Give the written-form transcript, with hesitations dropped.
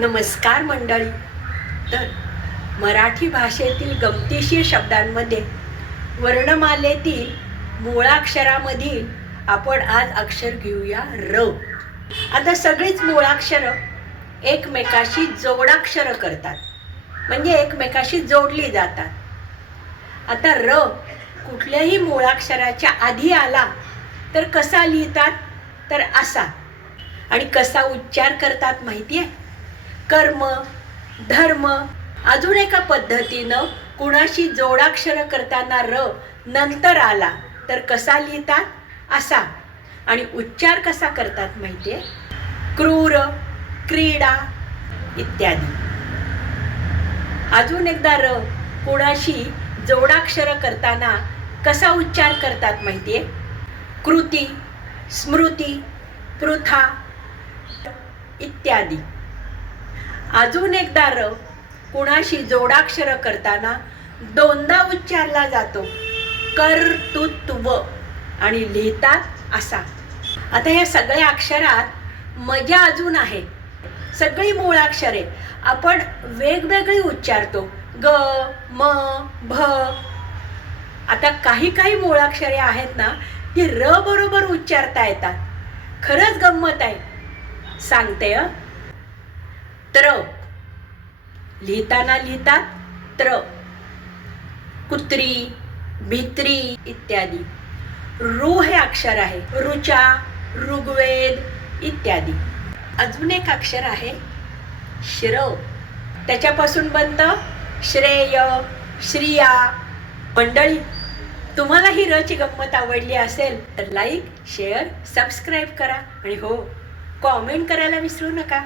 नमस्कार मंडळी. तर मराठी भाषेतील गमतीशीर शब्दांमध्ये वर्णमालेतील मूळाक्षरामधील आपण आज अक्षर घेऊया र. आता सगळीच मूळाक्षरं एकमेकाशी जोडाक्षरं करतात, म्हणजे एकमेकाशी जोडली जातात. आता र कुठल्याही मूळाक्षराच्या आधी आला तर कसा लिहितात, तर असा. आणि कसा उच्चार करतात माहिती आहे? कर्म, धर्म. अजून एका पद्धतीनं कुणाशी जोडाक्षर करताना र नंतर आला तर कसा लिहितात, असा. आणि उच्चार कसा करतात माहिती आहे? क्रूर, क्रीडा इत्यादी. अजून एकदा र कुणाशी जोडाक्षर करताना कसा उच्चार करतात माहिती आहे? कृती, स्मृती, पृथा इत्यादी. अजून एकदा र कुणाशी जोडाक्षर करताना दोनदा उच्चारला जातो, कर्तृत्व, आणि लिहितात असा. आता या सगळ्या अक्षरात मजा अजून आहे. सगळी मूळाक्षरे आपण वेगवेगळी उच्चारतो, ग, म, भ. आता काही काही मूळाक्षरे आहेत ना, ती र बरोबर उच्चारता येतात. खरंच गंमत आहे. सांगते. त्र लिहिताना लिहितात त्र. कुत्री, भित्री इत्यादी. ऋ हे अक्षर आहे, ऋचा, ऋग्वेद इत्यादी. अजून एक अक्षर आहे श्र. त्याच्यापासून बनतं श्रेय, श्रिया. मंडळी, तुम्हाला ही र ची गंमत आवडली असेल तर लाईक, शेअर, सबस्क्राईब करा. आणि हो, कॉमेंट करायला विसरू नका.